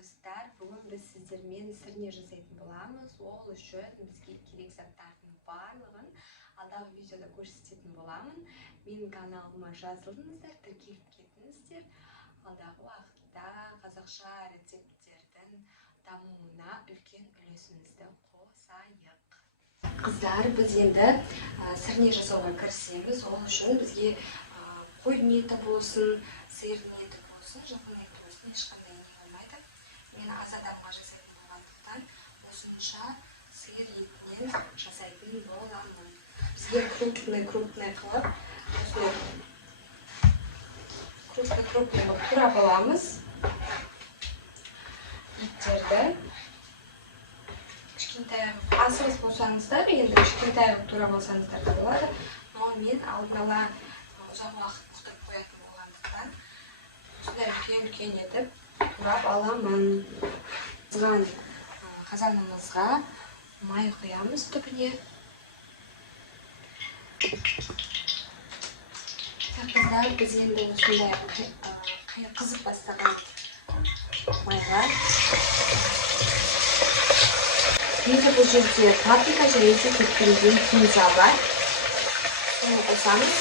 достар, бүгін біз сіздермен сырне жасайтын боламыз. Ол үшін бізге керек заттардың барлығын алдағы видеода көрсететін боламын. Менің каналыма жазылыңыздар, тіркеліп кетіңіздер. Алдағы уақытта қазақша рецепттердің дамуына үлкен үлесімізді қосайық. Қыздар, біз енді сырне жасауға кірісеміз. Ол үшін бізге қойдың еті болсын, сиырдың еті болсын, жылқының еті болсын, ешқандай не болмайды. Мен аз адамға жасайтын болғандықтан осынша сиыр етінен жасайтын боламын. Бізге крупный қылып, крупный турап аламыз еттерді. Кішкентай асығыс болсаңыздар, енді кішкентай турап алсаңыздар да болады. Но мен алдын ала ұзақ уақыт күтіп қоятын болғандықтан осындай үлкен етіп турап аламын. Қызған қазанымызға май құямыз түбіне. Қыздар, біз енді осындай қызып бастаған майға енді бұл жерде паприка және кептірілген кинза бар. Соны қосамыз.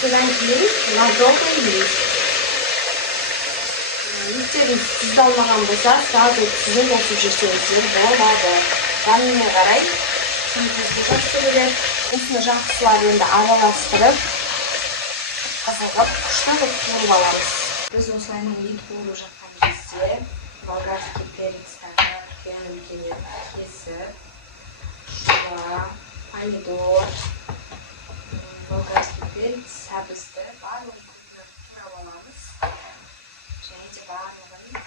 Содан кейін лавровый лист. Листтеріңіз тұздалмаған болса, сразу тұзын қосып жүрсеңіздер болады. Жанына қарай тұзды жақсы көреді. Осыны жақсылап енді араластырып, қызығып, күштеп қуырып аламыз. Біз осылайынан ет қуырып жатқан кезде болгарский перецтарды үлкен кесіп, шуа, помидор, болгарский перец, сәбізді барлығын турап аламыз. Және де барлығын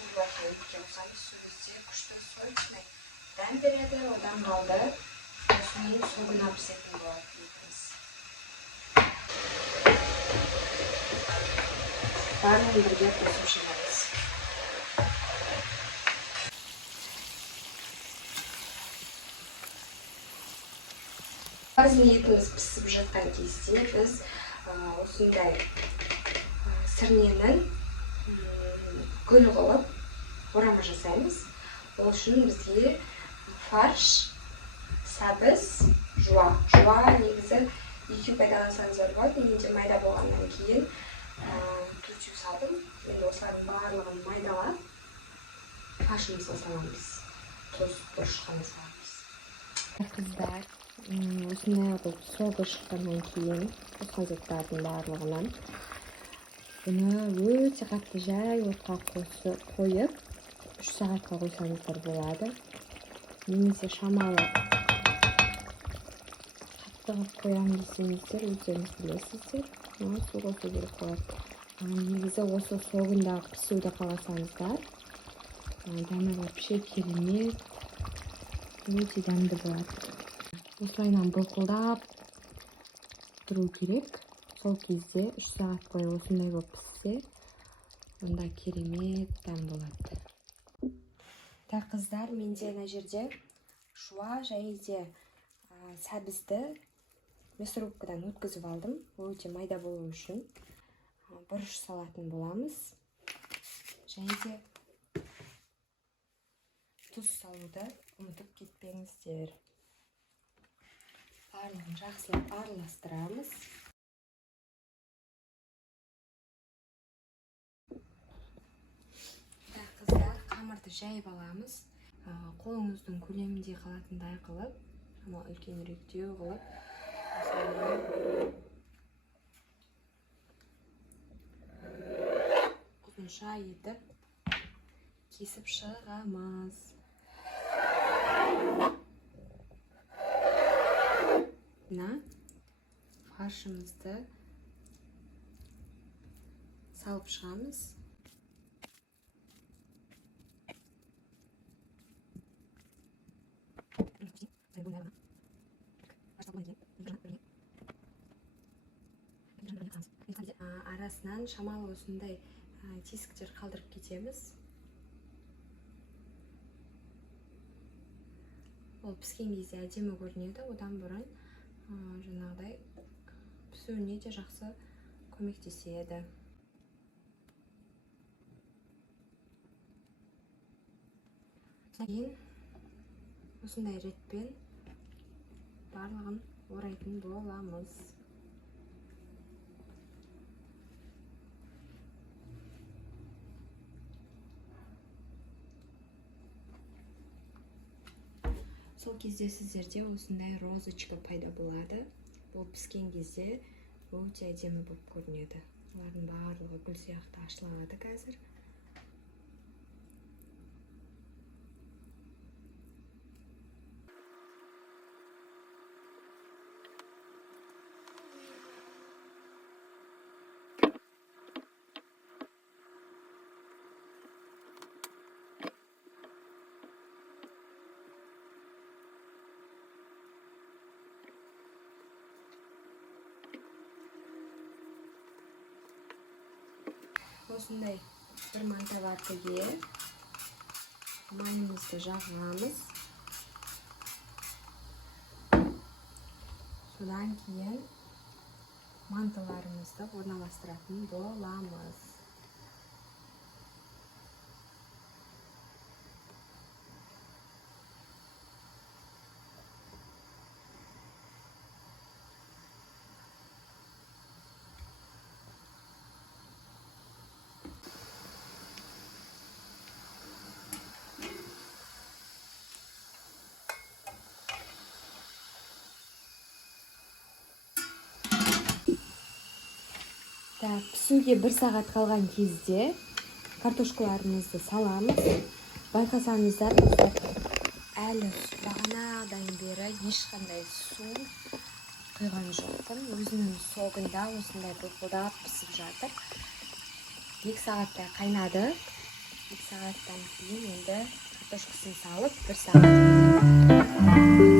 турап етке қосамыз. Сол кезде күшті сочный дәм береді. Одан қалды осымен согына пісетін болады етіміз. Барлығын бірге қосып шығамыз. Біздің етіміз пісіп жатқан кезде біз осындай сырненің гүл қылып орама жасаймыз. Ол үшін бізге фарш, сәбіз, жуа. Жуа негізі екі пайдалансаңыздар болады. Мен де майда болғаннан кейін түртіп салдым. Енді осылардың барлығын майдалап фаршымызға саламыз. Тұз, бұрыш қана саламыз. Қыздар, осындай қылып сорғы шыққаннан кейін қосқан заттардың барлығынан бұны өте қатты жай отқа қойып 3 сағатқа қойсаңыздар болады. Немесе шамалы қатты қылып қоямын десеңіздер, өздеріңіз білесіздер. Су қосу керек болады. Негізі осы соғында пісуді қаласаңыздар, дәмі вообще керемет, өте дәмді болады. Осылайынан былқылдап тұру керек. Сол кезде 3 сағат бойы осындай болып піссе, онда керемет дәм болады. Қыздар, менде мына жерде шуа және де сәбізді мясорубкадан өткізіп алдым. Өте майда болу үшін бұрыш салатын боламыз. Және де тұз салуды ұмытып кетпеңіздер. Барлығын жақсылап араластырамыз. Қыздар, қамырды жайып аламыз. Қолыңыздың көлемінде қалатындай қылып, ama үлкеніректеу қылып, ұзынша етіп кесіп шығамыз. Фаршымызды салып шығамыз. Арасынан шамалы осындай тесіктер қалдырып кетеміз. Ол піскен кезде әдемі көрінеді, одан бұрын жаңағыдай пісуіне де жақсы көмектеседі. кейін осындай ретпен барлығын орайтын боламыз. Сол кезде сіздерде осындай розочка пайда болады. Бұл піскен кезде өте әдемі болып көрінеді. Олардың барлығы гүл сияқты ашылады қазір. Осындай бір мантаватыге майымызды жағамыз. Содан кейін мантыларымызды орналастыратын боламыз. Пісуге 1 сағат қалған кезде картошкаларымызды саламыз. Байқасаңыздар, әлі бағанадан бері ешқандай су құйған жоқпын. Өзінің соғында осындай бұлқылдап пісіп жатыр. 2 сағаттай қайнады. 2 сағаттан кейін енді картошкасын салып 1 сағат